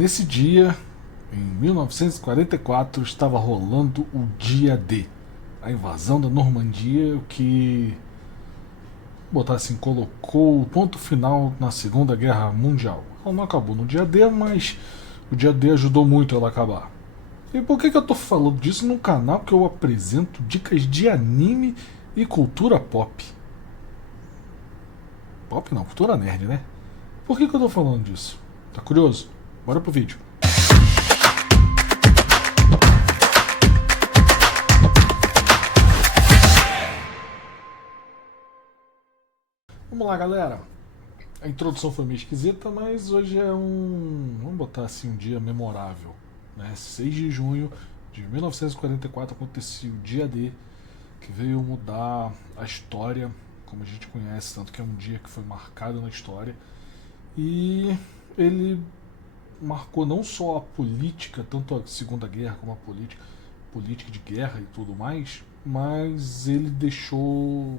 Nesse dia, em 1944, estava rolando o Dia D, a invasão da Normandia, o que, botar assim, colocou o ponto final na Segunda Guerra Mundial. Ela não acabou no Dia D, mas o Dia D ajudou muito ela a acabar. E por que eu tô falando disso no canal que eu apresento dicas de anime e cultura pop? Pop não, cultura nerd, né? Por que eu tô falando disso? Tá curioso? Bora pro vídeo. Vamos lá, galera. A introdução foi meio esquisita, mas hoje é vamos botar assim, um dia memorável. Né? 6 de junho de 1944 aconteceu o Dia D, que veio mudar a história, como a gente conhece, tanto que é um dia que foi marcado na história. E ele marcou não só a política, tanto a Segunda Guerra como a política de guerra e tudo mais, mas ele deixou.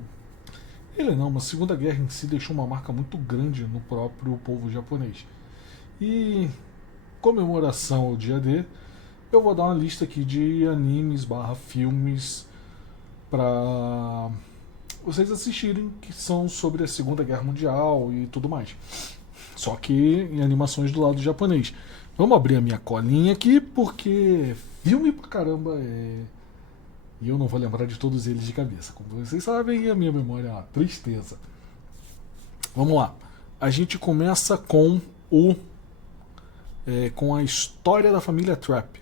Ele não, mas a Segunda Guerra em si deixou uma marca muito grande no próprio povo japonês. E comemoração ao dia D, eu vou dar uma lista aqui de animes barra filmes para vocês assistirem que são sobre a Segunda Guerra Mundial e tudo mais. Só que em animações do lado japonês. Vamos abrir a minha colinha aqui porque filme pra caramba é. E eu não vou lembrar de todos eles de cabeça. Como vocês sabem, a minha memória é uma tristeza. Vamos lá. A gente começa com a história da família Trapp.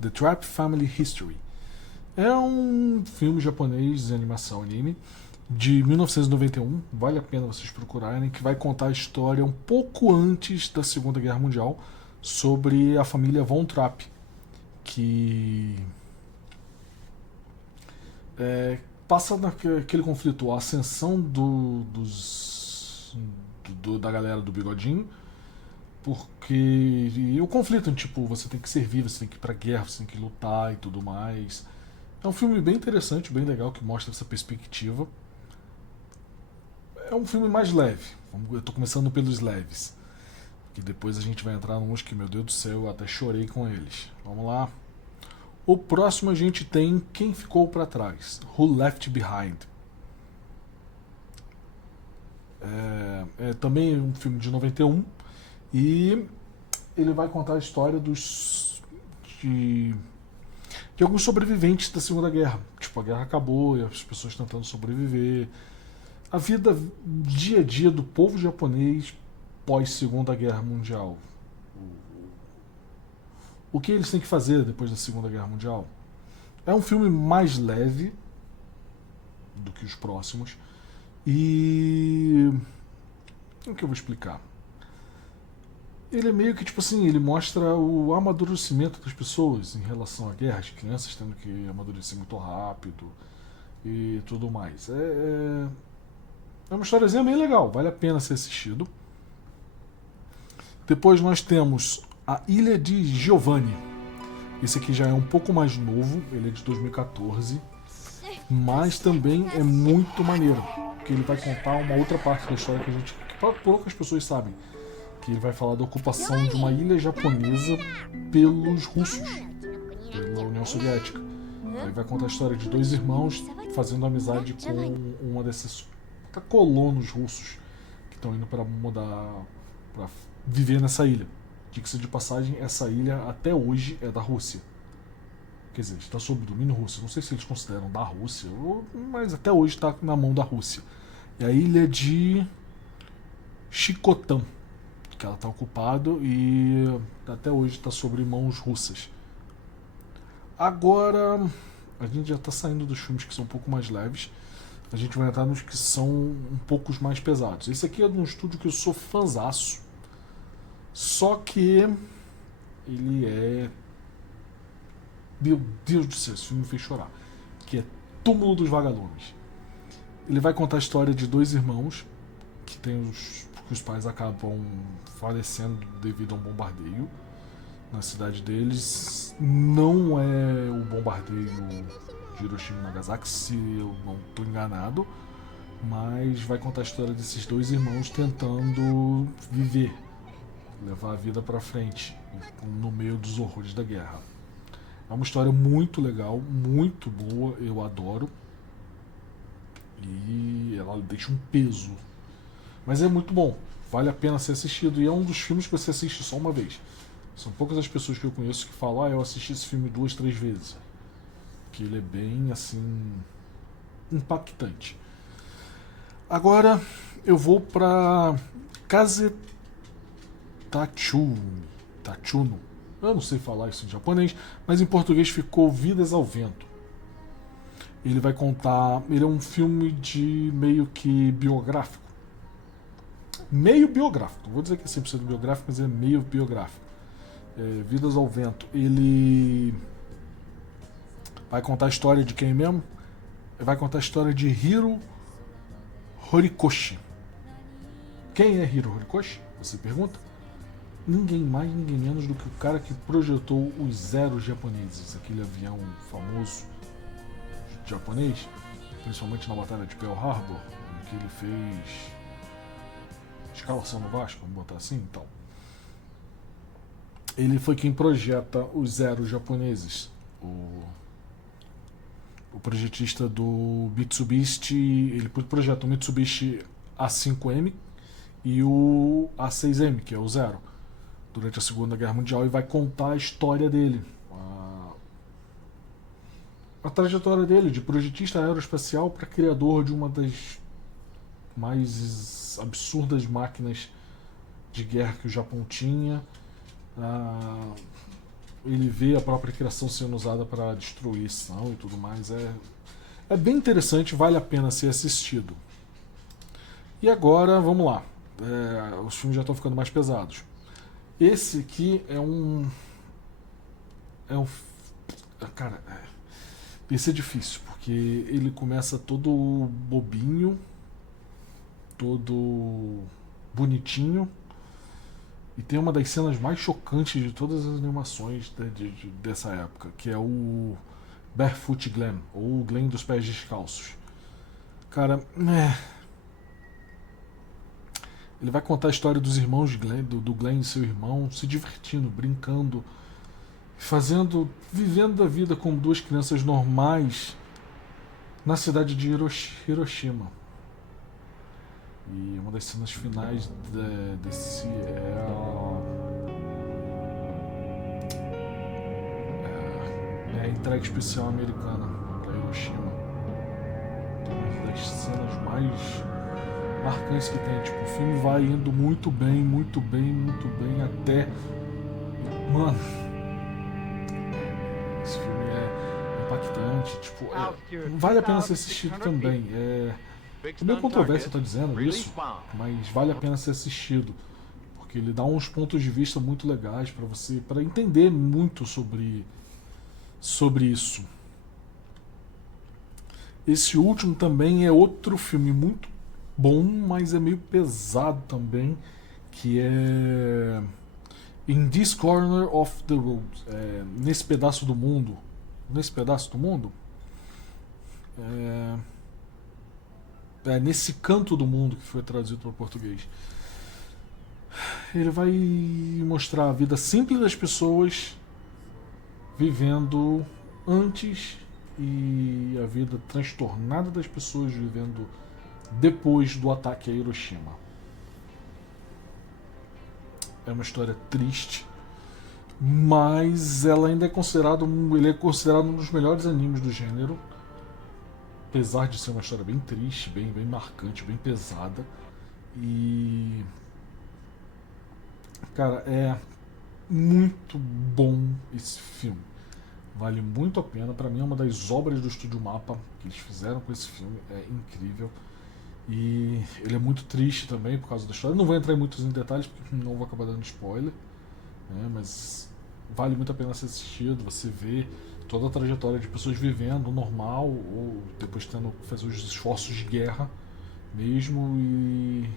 The Trapp Family History. É um filme japonês de animação anime de 1991, vale a pena vocês procurarem, que vai contar a história um pouco antes da Segunda Guerra Mundial sobre a família Von Trapp, que passa naquele conflito, a ascensão da galera do bigodinho, porque e o conflito, tipo, você tem que servir, você tem que ir pra guerra, você tem que lutar e tudo mais. É um filme bem interessante, bem legal, que mostra essa perspectiva. É um filme mais leve, eu tô começando pelos leves, que depois a gente vai entrar nos que, meu Deus do céu, eu até chorei com eles. Vamos lá. O próximo a gente tem Quem Ficou Pra Trás, Who Left Behind. É também um filme de 91 e ele vai contar a história de alguns sobreviventes da Segunda Guerra. Tipo, a guerra acabou e as pessoas tentando sobreviver. A vida, dia a dia do povo japonês pós Segunda Guerra Mundial. O que eles têm que fazer depois da Segunda Guerra Mundial? É um filme mais leve do que os próximos. E o que eu vou explicar? Ele é meio que, tipo assim, ele mostra o amadurecimento das pessoas em relação à guerra, as crianças tendo que amadurecer muito rápido e tudo mais. É uma historiazinha bem legal, vale a pena ser assistido. Depois nós temos A Ilha de Giovanni. Esse aqui já é um pouco mais novo, ele é de 2014, mas também é muito maneiro, porque ele vai contar uma outra parte da história que poucas pessoas sabem, que ele vai falar da ocupação de uma ilha japonesa pelos russos, pela União Soviética. Ele vai contar a história de dois irmãos fazendo amizade com uma desses colonos russos que estão indo para viver nessa ilha. Diga-se de passagem, essa ilha até hoje é da Rússia. Quer dizer, está sob domínio russo. Não sei se eles consideram da Rússia, mas até hoje está na mão da Rússia. É a ilha de Chikotão, que ela está ocupada e até hoje está sob mãos russas. Agora, a gente já está saindo dos filmes que são um pouco mais leves. A gente vai entrar nos que são um pouco mais pesados. Esse aqui é de um estúdio que eu sou fãzaço. Só que ele é... Meu Deus do céu, esse filme me fez chorar. Que é Túmulo dos Vagalumes. Ele vai contar a história de dois irmãos que os pais acabam falecendo devido a um bombardeio na cidade deles. Não é o bombardeio de Hiroshima e Nagasaki, se eu não estou enganado, mas vai contar a história desses dois irmãos tentando viver levar a vida para frente no meio dos horrores da guerra. É uma história muito legal, muito boa, eu adoro. E ela deixa um peso. Mas é muito bom, vale a pena ser assistido. E é um dos filmes que você assiste só uma vez. São poucas as pessoas que eu conheço que falam: eu assisti esse filme 2, 3 vezes. Que ele é bem, assim, impactante. Agora eu vou pra Kaze Tachuno. Eu não sei falar isso em japonês, mas em português ficou Vidas ao Vento. Ele vai contar. Ele é um filme de meio que biográfico. Meio biográfico. Não vou dizer que é 100% biográfico, mas é meio biográfico. Vidas ao Vento. Ele vai contar a história de quem mesmo? Ele vai contar a história de Hiro Horikoshi. Quem é Hiro Horikoshi? Você pergunta? Ninguém mais, ninguém menos do que o cara que projetou os Zeros japoneses, aquele avião famoso japonês, principalmente na Batalha de Pearl Harbor, em que ele fez escalação no Vasco, vamos botar assim, então. Ele foi quem projeta os Zeros japoneses. O projetista do Mitsubishi, ele projeta o Mitsubishi A5M e o A6M, que é o Zero, durante a Segunda Guerra Mundial, e vai contar a história dele, a trajetória dele de projetista aeroespacial para criador de uma das mais absurdas máquinas de guerra que o Japão tinha. Ele vê a própria criação sendo usada para destruição e tudo mais. É bem interessante, vale a pena ser assistido. E agora, vamos lá. Os filmes já estão ficando mais pesados. Esse aqui é um. Cara, esse é difícil, porque ele começa todo bobinho, todo bonitinho, e tem uma das cenas mais chocantes de todas as animações dessa época, que é o Barefoot Glenn, ou o Glenn dos pés descalços. Cara, ele vai contar a história dos irmãos de Glenn, do Glenn e seu irmão, se divertindo, brincando, vivendo a vida como duas crianças normais na cidade de Hiroshima. E uma das cenas finais desse é a entrega especial americana para Hiroshima. Uma das cenas mais marcantes que tem. Tipo, o filme vai indo muito bem, muito bem, muito bem, até. Mano, esse filme é impactante. Tipo, vale a pena ser assistido também. É meio controvérsia estar dizendo isso, mas vale a pena ser assistido, porque ele dá uns pontos de vista muito legais para você, para entender muito sobre isso. Esse último também é outro filme muito bom, mas é meio pesado também, que é In This Corner of the World, nesse pedaço do mundo. Nesse canto do mundo, que foi traduzido para o português. Ele vai mostrar a vida simples das pessoas vivendo antes e a vida transtornada das pessoas vivendo depois do ataque a Hiroshima. É uma história triste, mas ela ainda é considerado um dos melhores animes do gênero, apesar de ser uma história bem triste, bem marcante, bem pesada. E cara, é muito bom esse filme, vale muito a pena. Pra mim é uma das obras do Estúdio Mapa que eles fizeram com esse filme, é incrível. E ele é muito triste também por causa da história. Não vou entrar em muitos detalhes porque não vou acabar dando spoiler, né? Mas vale muito a pena ser assistido. Você vê toda a trajetória de pessoas vivendo normal ou depois tendo que fazer os esforços de guerra mesmo, e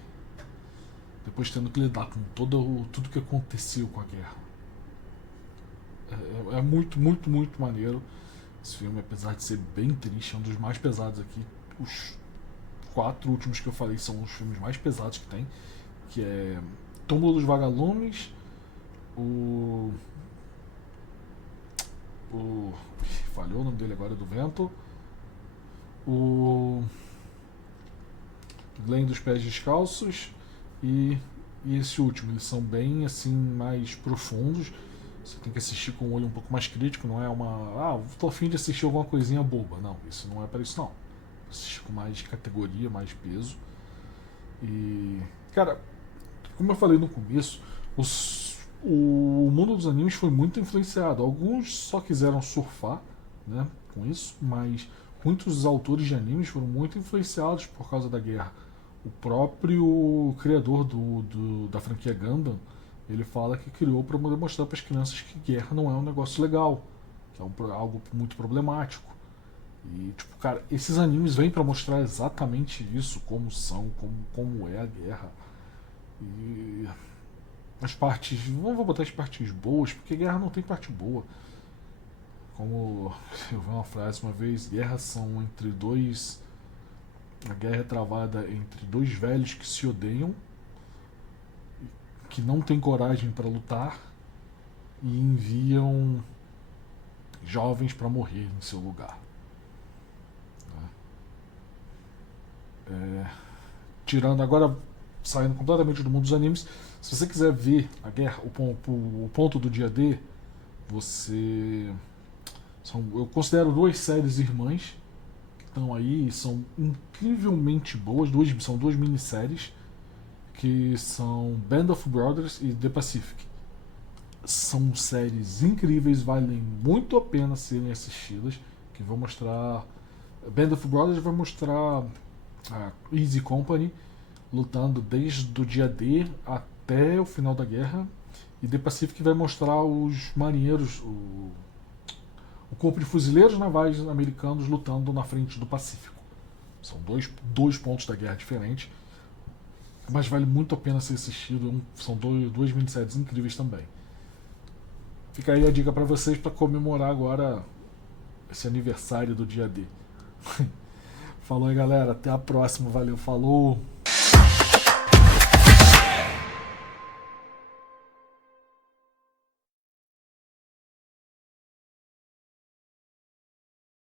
depois tendo que lidar com tudo que aconteceu com a guerra. É muito, muito, muito maneiro esse filme, apesar de ser bem triste. É um dos mais pesados aqui. Os 4 últimos que eu falei são os filmes mais pesados que tem, que é Túmulo dos Vagalumes, o. O. Falhou o nome dele agora, do vento. O. Glen dos Pés Descalços e esse último. Eles são bem assim mais profundos. Você tem que assistir com um olho um pouco mais crítico, não é uma. Ah, tô a fim de assistir alguma coisinha boba. Não, isso não é para isso não. Assistir com mais categoria, mais peso. E. Cara, como eu falei no começo, o mundo dos animes foi muito influenciado. Alguns só quiseram surfar, né, com isso, mas muitos autores de animes foram muito influenciados por causa da guerra. O próprio criador da franquia Gundam, ele fala que criou para mostrar para as crianças que guerra não é um negócio legal, que é algo muito problemático. E, tipo, cara, esses animes vêm para mostrar exatamente isso, como são, como é a guerra. E as partes. Não vou botar as partes boas, porque guerra não tem parte boa. Como eu vi uma frase uma vez, guerras são entre dois. A guerra é travada entre dois velhos que se odeiam, que não têm coragem para lutar e enviam jovens para morrer em seu lugar. Tirando agora, saindo completamente do mundo dos animes, se você quiser ver a guerra, o ponto do dia D, você. Eu considero duas séries irmãs que estão aí, são incrivelmente boas, são duas minisséries, que são Band of Brothers e The Pacific. São séries incríveis, valem muito a pena serem assistidas, que vão mostrar. Band of Brothers vai mostrar a Easy Company lutando desde o dia D até o final da guerra, e The Pacific vai mostrar os marinheiros, o corpo de fuzileiros navais americanos lutando na frente do Pacífico. São dois pontos da guerra diferentes, mas vale muito a pena ser assistido. São duas minisséries incríveis também. Fica aí a dica para vocês para comemorar agora esse aniversário do dia D. Falou aí, galera. Até a próxima. Valeu, falou!